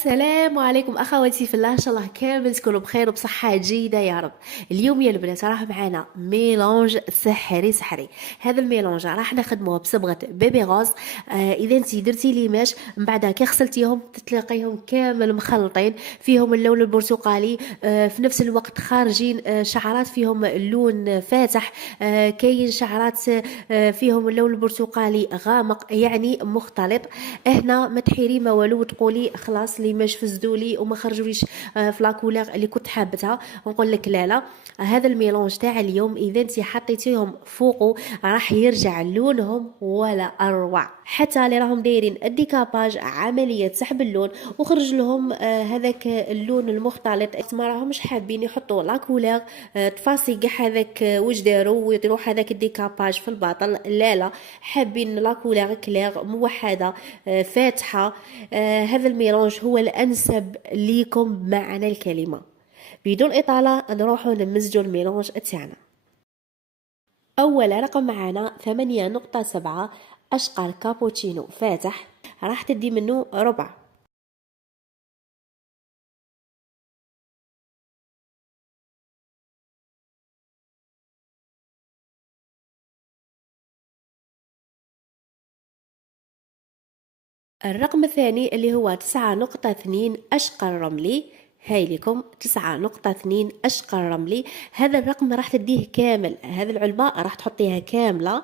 السلام عليكم اخواتي في الله، ان شاء الله كامل تكونوا بخير وبصحه جيده يا رب. اليوم يا البنات راه معنا ميلونج سحري. هذا الميلونج راح نخدموه بصبغه بيبي غوز. اذا انت درتي ليماج من بعدها كي غسلتيهم تتلاقيهم كامل مخلطين، فيهم اللون البرتقالي، في نفس الوقت خارجين شعرات فيهم اللون فاتح، كاين شعرات فيهم اللون البرتقالي غامق يعني مختلط. هنا ما تحيري ما والو وتقولي خلاص لي ماش فزدولي وما خرجوليش في لاكولور اللي كنت حابتها. نقول لك لا، هذا الميلونج تاع اليوم اذا انت حطيتيهم فوقه راح يرجع لونهم ولا اروع. حتى اللي راهم دايرين الديكاباج عمليه سحب اللون وخرج لهم هذاك اللون المختلط، ما راهمش حابين يحطوا لاكولور تفاصي كاع هذاك واش داروا ويديروا هذاك الديكاباج في الباطل. لا، حابين لاكولور كلير موحده فاتحه. هذا الميلانج هو الانسب ليكم بمعنى الكلمه. بدون اطاله نروحوا نمزجوا الميلانج تاعنا. اول رقم معنا 8.7 اشقر كابوتشينو فاتح، راح تدي منه ربع. الرقم الثاني اللي هو 9.2 أشقر رملي، هاي لكم 9.2 أشقر رملي. هذا الرقم راح تديه كامل، هذه العلبة راح تحطيها كاملة.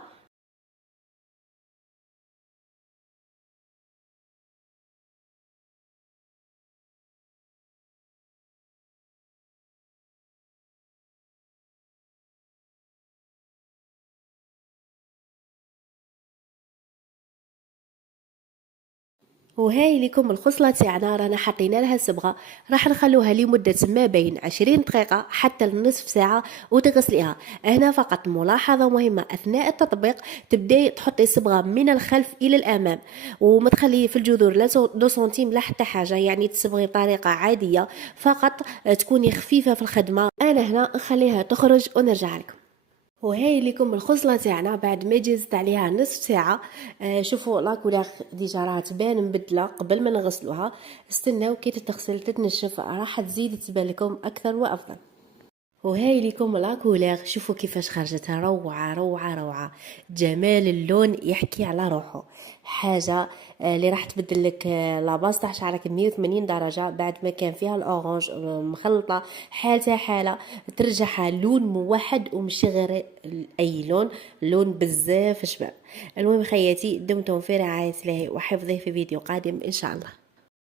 وهاي لكم الخصلة تاعنا رانا حطينا لها صبغة، راح نخلوها لمدة ما بين 20 دقيقة حتى لنصف ساعة وتغسليها. هنا فقط ملاحظة مهمة أثناء التطبيق، تبداي تحطي الصبغة من الخلف إلى الأمام وما تخلي في الجذور لا 2 سنتيم لا حتى حاجة، يعني تصبغي بطريقة عادية فقط، تكوني خفيفة في الخدمة. أنا هنا نخليها تخرج ونرجع لكم. وهاي لكم الخصله تاعنا بعد ما جزت عليها نصف ساعه. شوفوا لاكولور ديجا راه تبان مبدله قبل ما نغسلوها. استناو كي تتغسل تتنشف راح تزيد تبان لكم اكثر وافضل. وهاي لكم لاكولور، شوفوا كيفاش خرجتها، روعه روعه روعه. جمال اللون يحكي على روحه. حاجه اللي راح تبدل لك لاباس تاع شعرك 180 درجه بعد ما كان فيها الاورانج مخلطه حالتها حاله، ترجعها لون موحد ومشي غير اي لون، لون بزاف شباب. المهم خياتي دمتم في رعايه الله وحفظه، في فيديو قادم ان شاء الله.